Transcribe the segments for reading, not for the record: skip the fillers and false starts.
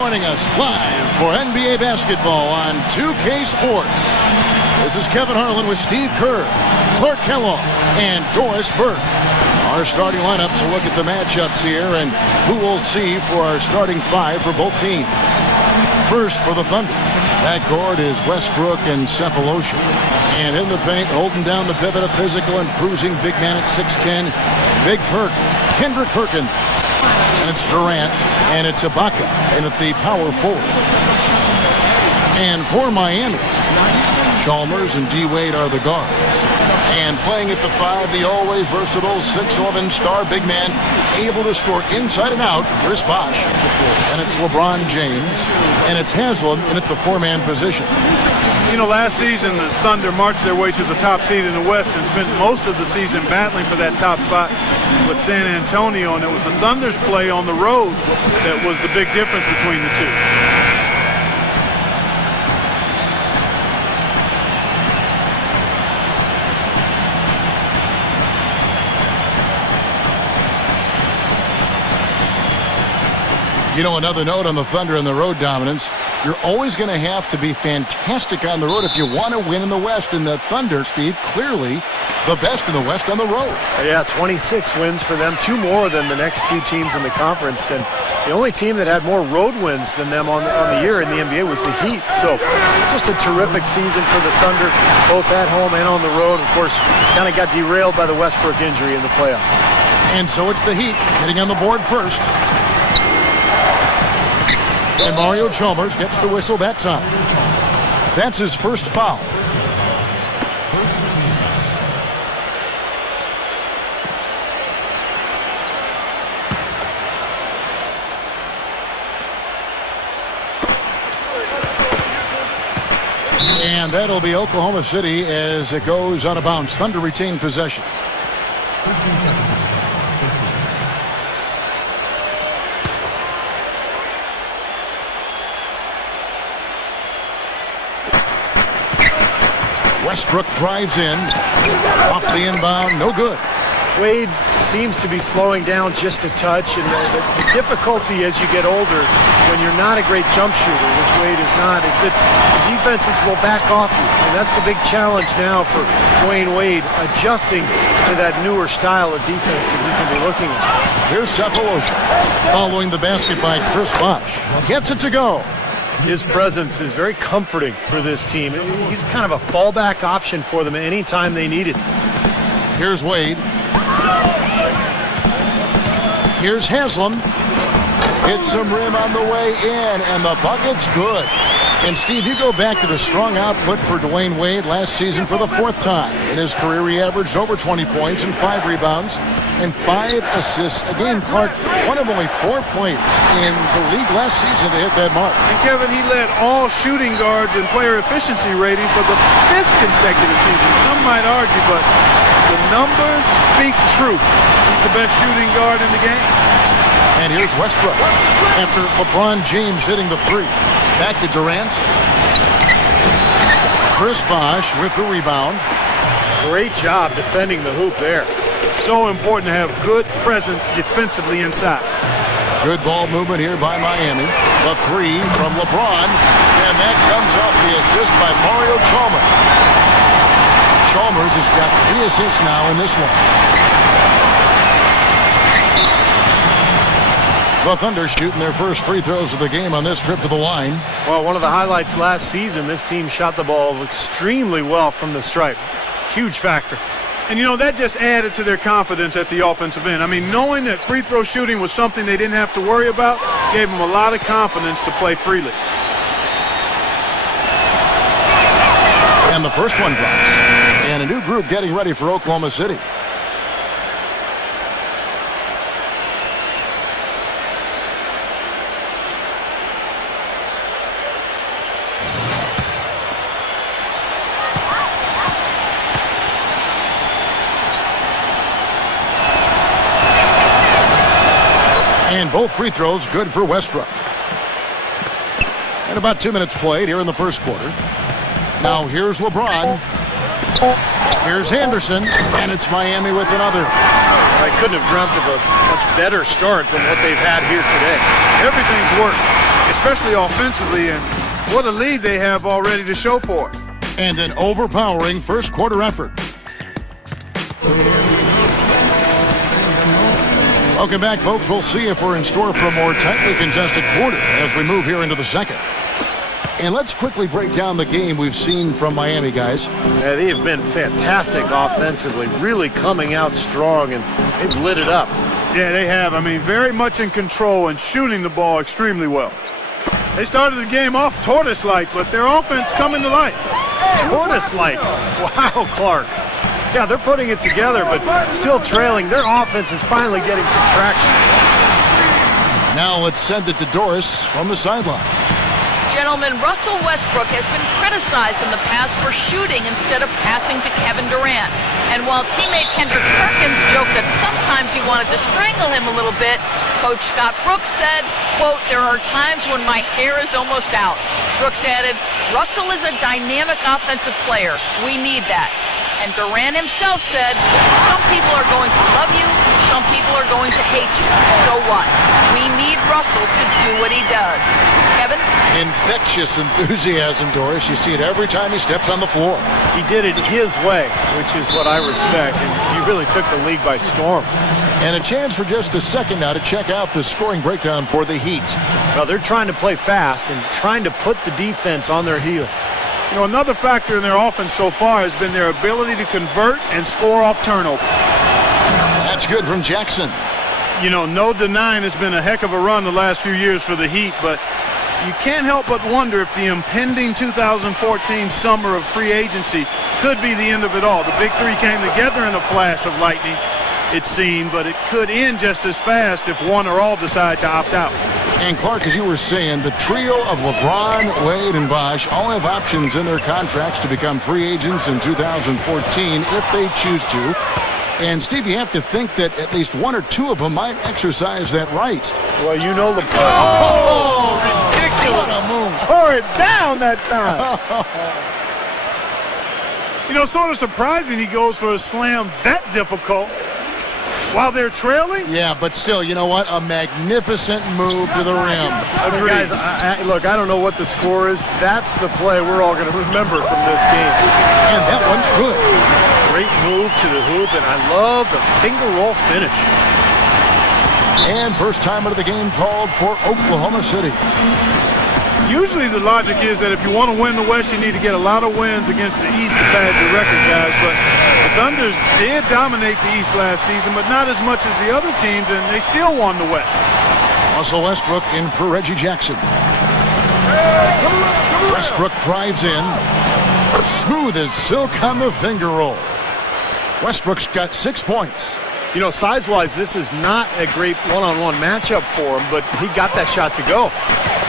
Joining us live for NBA basketball on 2K Sports. This is Kevin Harlan with Steve Kerr, Clark Kellogg, and Doris Burke. Our starting lineups will look at the matchups here and who we'll see for our starting five for both teams. First for the Thunder. Backcourt is Westbrook and Cephalosha. And in the paint, holding down the pivot, a physical and bruising big man at 6'10", Big Perk, Kendrick Perkins. And it's Durant, and it's Ibaka, and at the power forward. And for Miami, Chalmers and D. Wade are the guards. And playing at the 5, the always versatile 6'11" star big man, able to score inside and out, Chris Bosh. And it's LeBron James, and it's Haslam in at the 4-man position. You know, last season the Thunder marched their way to the top seed in the West and spent most of the season battling for that top spot with San Antonio, and it was the Thunder's play on the road that was the big difference between the two. You know, another note on the Thunder and the road dominance, you're always going to have to be fantastic on the road if you want to win in the West. And the Thunder, Steve, clearly the best in the West on the road. Yeah, 26 wins for them, 2 more than the next few teams in the conference. And the only team that had more road wins than them on the year in the NBA was the Heat. So just a terrific season for the Thunder, both at home and on the road. Of course, kind of got derailed by the Westbrook injury in the playoffs. And so it's the Heat getting on the board first. And Mario Chalmers gets the whistle that time. That's his first foul. And that'll be Oklahoma City as it goes out of bounds. Thunder retain possession. Westbrook drives in, off the inbound, no good. Wade seems to be slowing down just a touch, and the difficulty as you get older, when you're not a great jump shooter, which Wade is not, is that the defenses will back off you. And that's the big challenge now for Dwayne Wade, adjusting to that newer style of defense that he's going to be looking at. Here's Cephalosha, following the basket by Chris Bosh. Gets it to go. His presence is very comforting for this team. He's kind of a fallback option for them anytime they need it. Here's Wade. Here's Haslam. Hits some rim on the way in, and the bucket's good. And Steve, you go back to the strong output for Dwayne Wade last season for the 4th time. In his career, he averaged over 20 points and 5 rebounds and 5 assists a game. Clark, one of only 4 players in the league last season to hit that mark. And Kevin, he led all shooting guards and player efficiency rating for the 5th consecutive season. Some might argue, but the numbers speak truth. He's the best shooting guard in the game. And here's Westbrook after LeBron James hitting the 3. Back to Durant. Chris Bosh with the rebound. Great job defending the hoop there. So important to have good presence defensively inside. Good ball movement here by Miami. The 3 from LeBron. And that comes off the assist by Mario Chalmers. Chalmers has got 3 assists now in this one. The Thunder shooting their first free throws of the game on this trip to the line. Well, one of the highlights last season, this team shot the ball extremely well from the stripe. Huge factor. And, you know, that just added to their confidence at the offensive end. I mean, knowing that free throw shooting was something they didn't have to worry about gave them a lot of confidence to play freely. And the first one drops. And a new group getting ready for Oklahoma City. And both free throws good for Westbrook. And about 2 minutes played here in the first quarter. Now here's LeBron. Here's Henderson. And it's Miami with another. I couldn't have dreamt of a much better start than what they've had here today. Everything's worked. especially offensively, and what a lead they have already to show for it. And an overpowering first quarter effort. Welcome back, folks. We'll see if we're in store for a more tightly contested quarter as we move here into the second. And let's quickly break down the game we've seen from Miami, guys. Yeah, they have been fantastic offensively, really coming out strong, and they've lit it up. Yeah, they have. I mean, very much in control and shooting the ball extremely well. They started the game off tortoise-like, but their offense coming to life. Tortoise-like. Wow, Clark. Yeah, they're putting it together, but still trailing. Their offense is finally getting some traction. Now let's send it to Doris from the sideline. Gentlemen, Russell Westbrook has been criticized in the past for shooting instead of passing to Kevin Durant. And while teammate Kendrick Perkins joked that sometimes he wanted to strangle him a little bit, Coach Scott Brooks said, quote, "There are times when my hair is almost out." Brooks added, "Russell is a dynamic offensive player. We need that." And Durant himself said, "Some people are going to love you, some people are going to hate you. So what? We need Russell to do what he does." Kevin? Infectious enthusiasm, Doris. You see it every time he steps on the floor. He did it his way, which is what I respect, and he really took the league by storm. And a chance for just a second now to check out the scoring breakdown for the Heat. Well, they're trying to play fast and trying to put the defense on their heels. You know, another factor in their offense so far has been their ability to convert and score off turnover. That's good from Jackson. You know, no denying it's been a heck of a run the last few years for the Heat, but you can't help but wonder if the impending 2014 summer of free agency could be the end of it all. The big three came together in a flash of lightning, it seemed, but it could end just as fast if one or all decide to opt out. And Clark, as you were saying, the trio of LeBron, Wade, and Bosh all have options in their contracts to become free agents in 2014 if they choose to. And, Steve, you have to think that at least one or two of them might exercise that right. Well, you know LeBron. Oh, ridiculous. What a move. Tore it down that time. You know, sort of surprising he goes for a slam that difficult while they're trailing. Yeah, but still, you know what? A magnificent move to the rim. Agreed. Guys, look, I don't know what the score is. That's the play we're all going to remember from this game. And that one's good. Great move to the hoop, and I love the finger roll finish. And first time out of the game called for Oklahoma City. Usually the logic is that if you want to win the West, you need to get a lot of wins against the East to pad your record, guys. But the Thunders did dominate the East last season, but not as much as the other teams, and they still won the West. Russell Westbrook in for Reggie Jackson. Westbrook drives in. Smooth as silk on the finger roll. Westbrook's got 6 points. You know, size-wise, this is not a great one-on-one matchup for him, but he got that shot to go.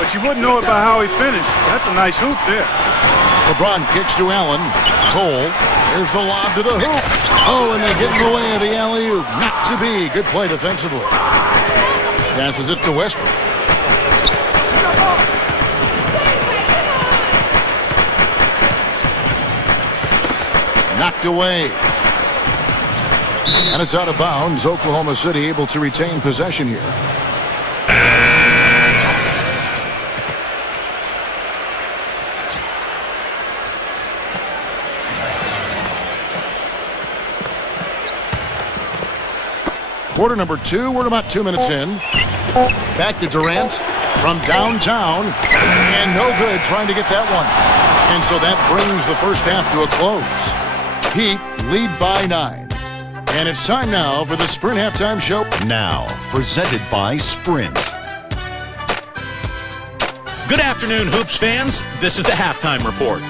But you wouldn't know it by how he finished. That's a nice hoop there. LeBron kicks to Allen. Cole. Here's the lob to the hoop. Oh, and they get in the way of the alley-oop. Not to be. Good play defensively. Passes it to Westbrook. Knocked away. And it's out of bounds. Oklahoma City able to retain possession here. Quarter number 2. We're about 2 minutes in. Back to Durant from downtown. And no good trying to get that one. And so that brings the first half to a close. Heat lead by 9. And it's time now for the Sprint Halftime Show. Now, presented by Sprint. Good afternoon, Hoops fans. This is the Halftime Report.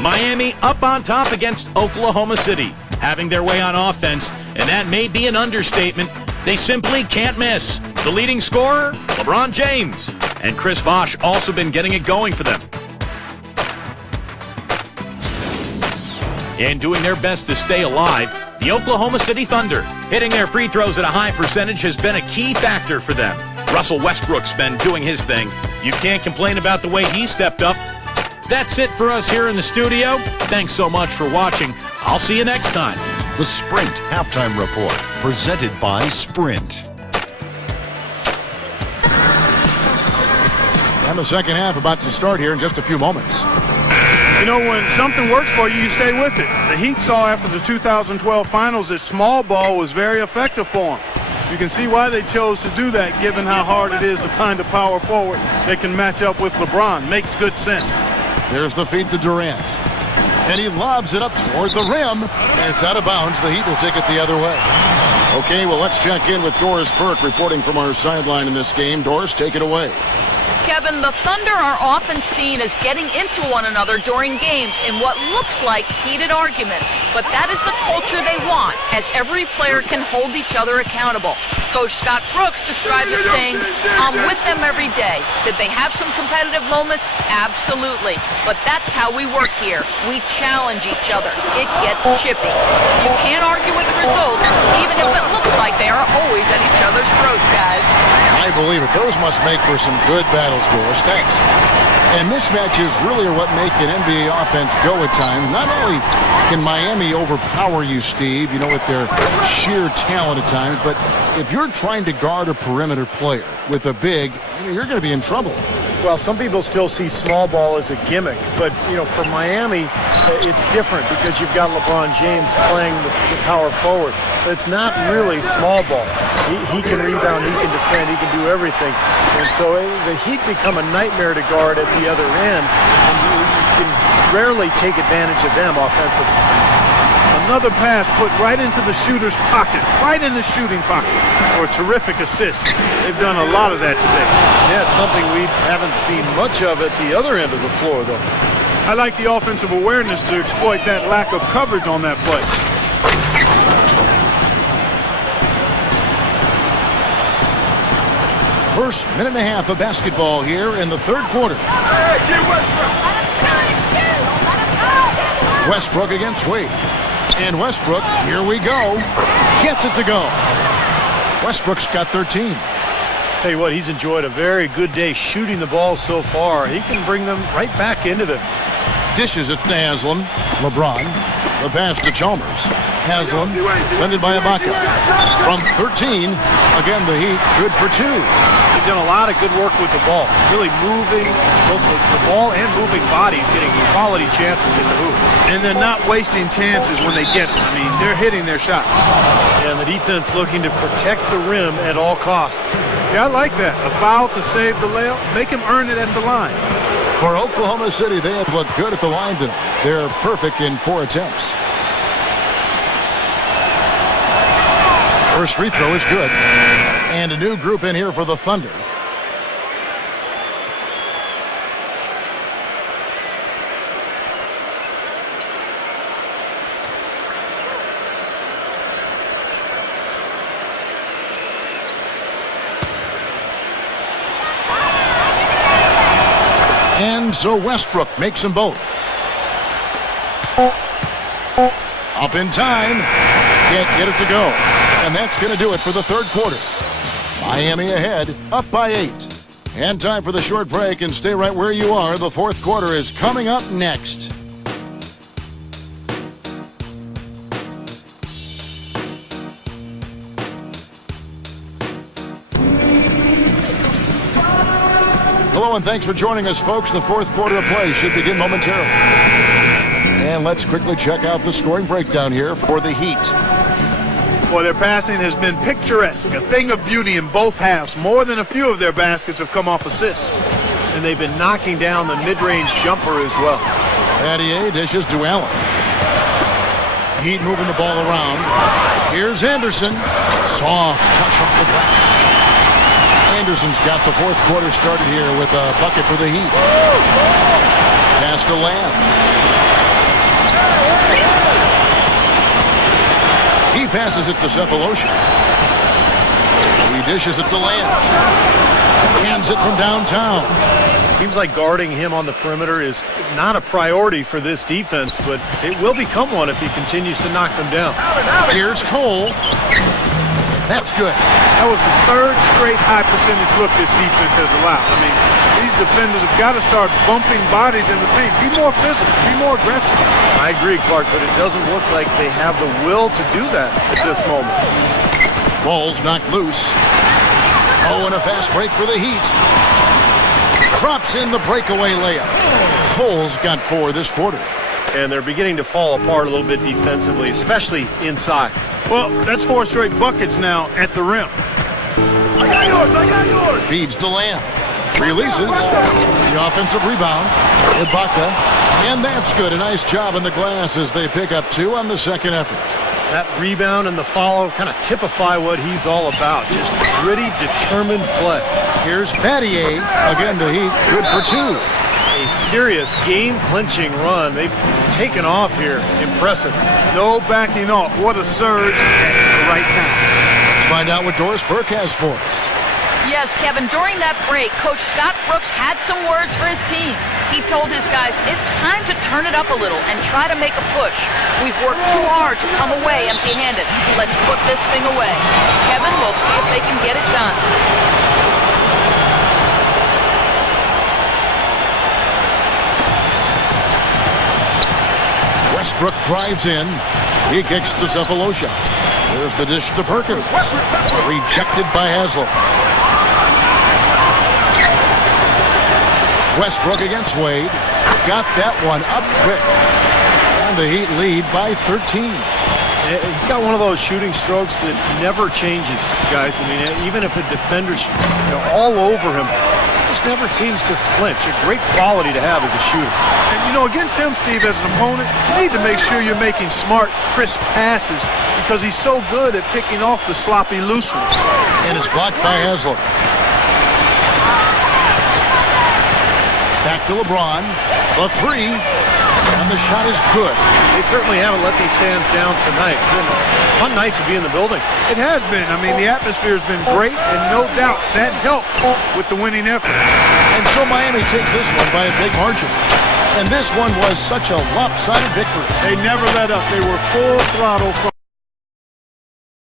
Miami up on top against Oklahoma City, having their way on offense, and that may be an understatement. They simply can't miss. The leading scorer, LeBron James, and Chris Bosh also been getting it going for them. And doing their best to stay alive, the Oklahoma City Thunder, hitting their free throws at a high percentage, has been a key factor for them. Russell Westbrook's been doing his thing. You can't complain about the way he stepped up. That's it for us here in the studio. Thanks so much for watching. I'll see you next time. The Sprint Halftime Report, presented by Sprint. And the second half about to start here in just a few moments. You know, when something works for you, you stay with it. The Heat saw after the 2012 finals that small ball was very effective for them. You can see why they chose to do that, given how hard it is to find a power forward that can match up with LeBron. Makes good sense. There's the feed to Durant. And he lobs it up toward the rim, and it's out of bounds. The Heat will take it the other way. Okay, well, let's check in with Doris Burke reporting from our sideline in this game. Doris, take it away. Kevin, the Thunder are often seen as getting into one another during games in what looks like heated arguments. But that is the culture they want, as every player can hold each other accountable. Coach Scott Brooks describes it saying, "I'm with them every day." Did they have some competitive moments? Absolutely. But that's how we work here. We challenge each other. It gets chippy. You can't argue with the results, even if it looks like they are always at each other's throats, guys. I believe it. Those must make for some good battles, Doris. Thanks. And mismatches really are what make an NBA offense go at times. Not only can Miami overpower you, Steve, you know, with their sheer talent at times, but if you're trying to guard a perimeter player with a big, you're going to be in trouble. Well, some people still see small ball as a gimmick, but, you know, for Miami, it's different because you've got LeBron James playing the power forward. So it's not really small ball. He can rebound, he can defend, he can do everything. And so the Heat become a nightmare to guard at the other end, and you can rarely take advantage of them offensively. Another pass put right into the shooter's pocket, right in the shooting pocket, for a terrific assist. They've done a lot of that today. Yeah, it's something we haven't seen much of at the other end of the floor, though. I like the offensive awareness to exploit that lack of coverage on that play. First minute and a half of basketball here in the third quarter. Westbrook against Wade. And Westbrook, here we go, gets it to go. Westbrook's got 13. Tell you what, he's enjoyed a very good day shooting the ball so far. He can bring them right back into this. Dishes it to Haslam. LeBron. The pass to Chalmers. Haslam, defended by Ibaka. From 13, again the Heat, good for 2. They've done a lot of good work with the ball. Really moving both the ball and moving bodies, getting quality chances in the hoop. And they're not wasting chances when they get them. I mean, they're hitting their shot. And the defense looking to protect the rim at all costs. Yeah, I like that. A foul to save the layup. Make him earn it at the line. For Oklahoma City, they have looked good at the line tonight. They're perfect in 4 attempts. First free throw is good. And a new group in here for the Thunder. And so Westbrook makes them both. Up in time. Can't get it to go. And that's going to do it for the third quarter. Miami ahead, up by 8. And time for the short break, and stay right where you are. The fourth quarter is coming up next. Hello and thanks for joining us, folks. The fourth quarter of play should begin momentarily. And let's quickly check out the scoring breakdown here for the Heat. Boy, their passing has been picturesque, a thing of beauty in both halves. More than a few of their baskets have come off assists. And they've been knocking down the mid-range jumper as well. Adier dishes to Allen. Heat moving the ball around. Here's Anderson. Soft touch off the glass. Anderson's got the fourth quarter started here with a bucket for the Heat. Pass to Lamb. He passes it to Cephalosha. He dishes it to Lamb. Hands it from downtown. Seems like guarding him on the perimeter is not a priority for this defense, but it will become one if he continues to knock them down. Here's Cole. That's good. That was the third straight high percentage look this defense has allowed. I mean, these defenders have got to start bumping bodies in the paint. Be more physical. Be more aggressive. I agree, Clark, but it doesn't look like they have the will to do that at this moment. Ball's knocked loose. Oh, and a fast break for the Heat. Drops in the breakaway layup. Cole's got 4 this quarter. And they're beginning to fall apart a little bit defensively, especially inside. Well, that's 4 straight buckets now at the rim. Feeds to Lamb. Releases. The offensive rebound. Ibaka. And that's good. A nice job in the glass as they pick up 2 on the second effort. That rebound and the follow kind of typify what he's all about. Just gritty, determined play. Here's Battier. Again, the Heat good for 2. A serious game-clinching run. They've taken off here. Impressive. No backing off. What a surge at the right time. Let's find out what Doris Burke has for us. Yes, Kevin, during that break, Coach Scott Brooks had some words for his team. He told his guys, it's time to turn it up a little and try to make a push. We've worked too hard to come away empty-handed. Let's put this thing away. Kevin, we'll see if they can get it done. Westbrook drives in. He kicks to Cephalosha. There's the dish to Perkins. Rejected by Haslam. Westbrook against Wade. Got that one up quick. And the Heat lead by 13. He's got one of those shooting strokes that never changes, guys. I mean, even if a defender's all over him, just never seems to flinch. A great quality to have as a shooter. And, against him, Steve, as an opponent, you need to make sure you're making smart, crisp passes because he's so good at picking off the sloppy loose ones. And it's blocked by Haslam. Back to LeBron. The 3. And the shot is good. They certainly haven't let these fans down tonight. Been a fun night to be in the building. It has been. I mean, the atmosphere has been great, and no doubt that helped with the winning effort. And so Miami takes this one by a big margin. And this one was such a lopsided victory. They never let up. They were full throttle from